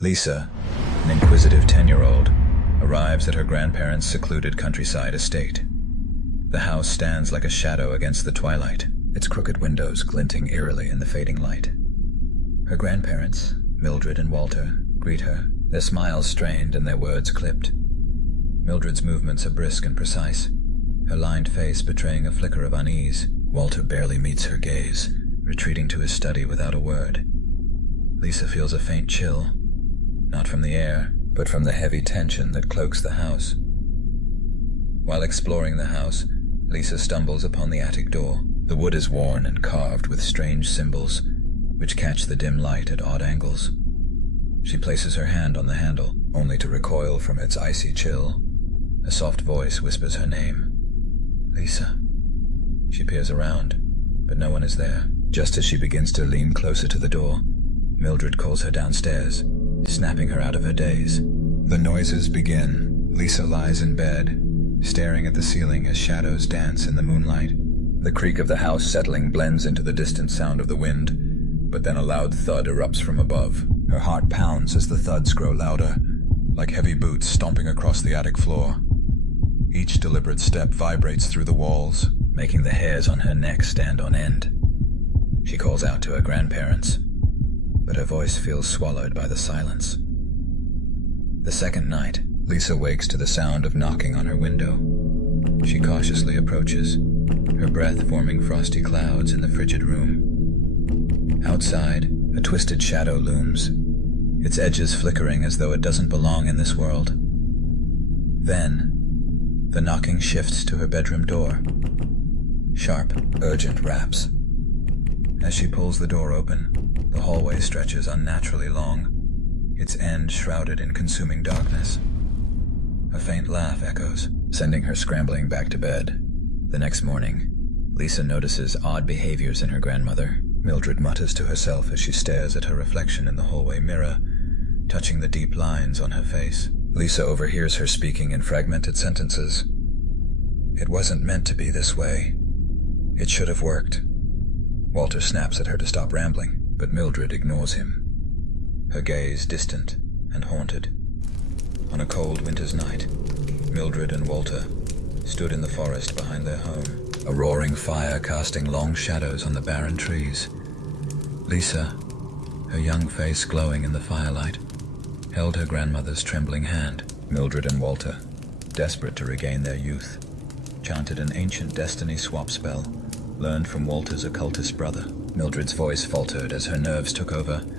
Lisa, an inquisitive 10-year-old, arrives at her grandparents' secluded countryside estate. The house stands like a shadow against the twilight, its crooked windows glinting eerily in the fading light. Her grandparents, Mildred and Walter, greet her, their smiles strained and their words clipped. Mildred's movements are brisk and precise, her lined face betraying a flicker of unease. Walter barely meets her gaze, retreating to his study without a word. Lisa feels a faint chill, not from the air, but from the heavy tension that cloaks the house. While exploring the house, Lisa stumbles upon the attic door. The wood is worn and carved with strange symbols, which catch the dim light at odd angles. She places her hand on the handle, only to recoil from its icy chill. A soft voice whispers her name. Lisa. She peers around, but no one is there. Just as she begins to lean closer to the door, Mildred calls her downstairs, snapping her out of her daze. The noises begin. Lisa lies in bed, staring at the ceiling as shadows dance in the moonlight. The creak of the house settling blends into the distant sound of the wind, but then a loud thud erupts from above. Her heart pounds as the thuds grow louder, like heavy boots stomping across the attic floor. Each deliberate step vibrates through the walls, making the hairs on her neck stand on end. She calls out to her grandparents, but her voice feels swallowed by the silence. The second night, Lisa wakes to the sound of knocking on her window. She cautiously approaches, her breath forming frosty clouds in the frigid room. Outside, a twisted shadow looms, its edges flickering as though it doesn't belong in this world. Then, the knocking shifts to her bedroom door. Sharp, urgent raps. As she pulls the door open, the hallway stretches unnaturally long, its end shrouded in consuming darkness. A faint laugh echoes, sending her scrambling back to bed. The next morning, Lisa notices odd behaviors in her grandmother. Mildred mutters to herself as she stares at her reflection in the hallway mirror, touching the deep lines on her face. Lisa overhears her speaking in fragmented sentences. It wasn't meant to be this way. It should have worked. Walter snaps at her to stop rambling, but Mildred ignores him, her gaze distant and haunted. On a cold winter's night, Mildred and Walter stood in the forest behind their home, a roaring fire casting long shadows on the barren trees. Lisa, her young face glowing in the firelight, held her grandmother's trembling hand. Mildred and Walter, desperate to regain their youth, chanted an ancient destiny swap spell, learned from Walter's occultist brother. Mildred's voice faltered as her nerves took over,